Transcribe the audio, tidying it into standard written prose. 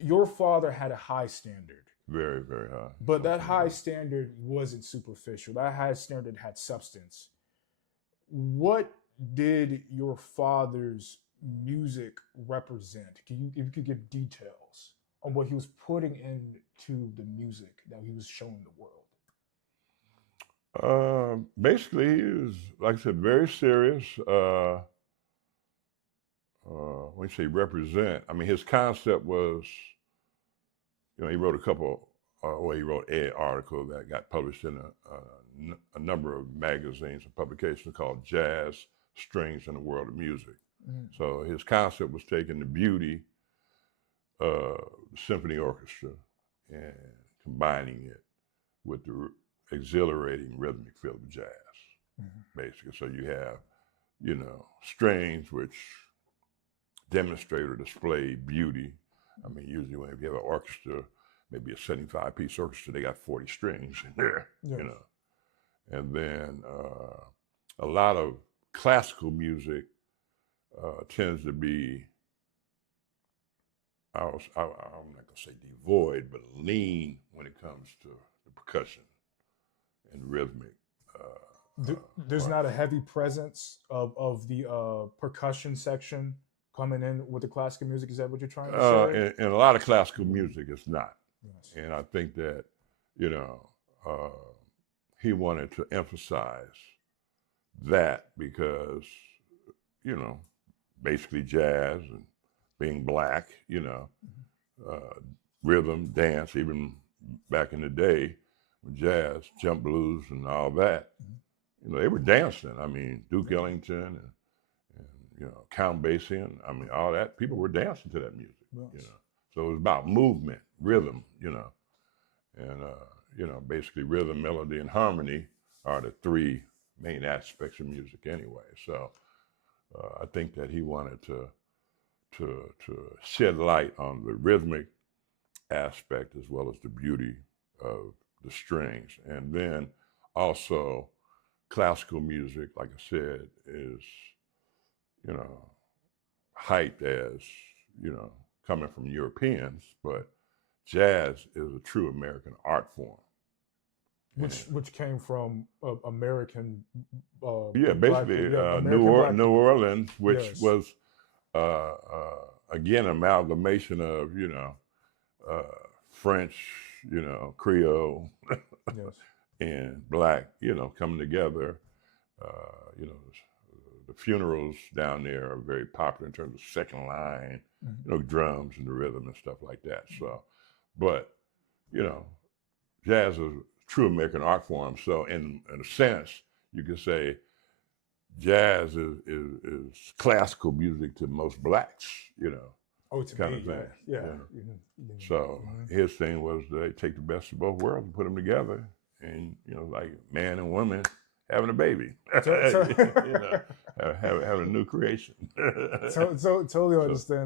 your father had a high standard, Very, very high. but that Something high like standard wasn't superficial. That high standard had substance. What did your father's music represent? If you could give details on what he was putting into the music that he was showing the world? basically, he was, like I said, very serious. When you say represent, I mean, his concept was, he wrote a couple, well, he wrote an article that got published in a number of magazines and publications called Jazz Strings in the World of Music. Mm. So his concept was taking the beauty of the symphony orchestra and combining it with the exhilarating rhythmic feel of jazz, basically. So you have, strings which demonstrate or display beauty. I mean, usually when if you have an orchestra, maybe a 75-piece orchestra, they got 40 strings in there, Yes. And then a lot of classical music tends to be, I'm not gonna say devoid, but lean when it comes to the percussion and rhythmic. There's not a heavy presence of the percussion section coming in with the classical music. Is that what you're trying to say? In a lot of classical music, it's not. Yes. And I think that, he wanted to emphasize that because, basically jazz and being black, rhythm, dance, even back in the day, when jazz, jump blues and all that, they were dancing. I mean, Duke Ellington and Count Basie, and I mean, all that, people were dancing to that music, Yes. So it was about movement, rhythm, and, basically rhythm, melody, and harmony are the three main aspects of music anyway. So I think that he wanted to shed light on the rhythmic aspect as well as the beauty of the strings. And then also classical music, like I said, is, hyped as, coming from Europeans, but jazz is a true American art form. Which came from American. Yeah, Black, basically yeah, American black New people. Orleans, which Yes. was again amalgamation of uh, French, Creole, Yes. and black, coming together. You know, the funerals down there are very popular in terms of second line, drums and the rhythm and stuff like that. So, but you know, jazz is a true American art form. So, in a sense, you could say jazz is classical music to most blacks, Oh, to kind me, of thing. yeah. So his thing was they take the best of both worlds and put them together, and like man and woman having a baby, So- having a new creation. Totally understand